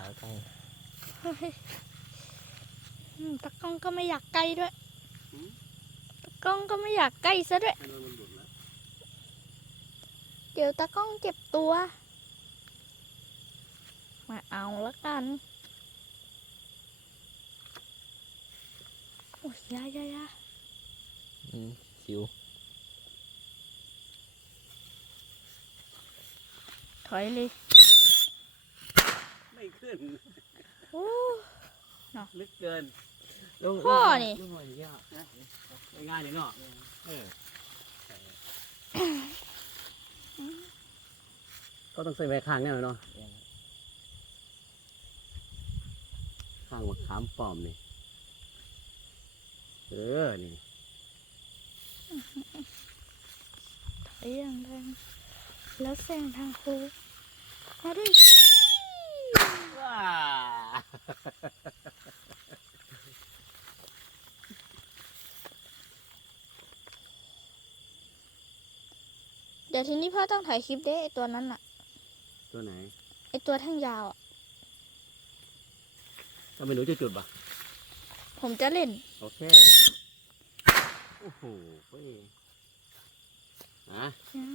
ขาใกล้เฮ้ยอืมตะกล้องก็ไม่อยากใกล้ด้วยตะกล้องก็ไม่อยากใกล้ซะด้วยให้โดนมันหลุดแล้วเดี๋ยวตะกล้องเจ็บตัว มาเอาละกันโอ้ยอยาอยาอยาอืมชิวถอยเลย ไม่ขึ้นโอ้ลึกเกินพ่อนี่ลงมาเยอะนะง่ายๆเลยเนาะเออก็ต้องใส่แหวกข้างแน่เลยเนาะข้างมะขามป้อมนี่เออนี่ถอยอย่างแรงแล้วแซงทางโค้งมาดิ เดี๋ยวทีนี้พ่อต้องถ่ายคลิปเด้ไอตัวนั้นอะตัวไหนไอตัวแท่งยาวอะถ้าไม่รู้จะจุดปะผมจะเล่น โอเค โอ้โหเว้ยอะยัง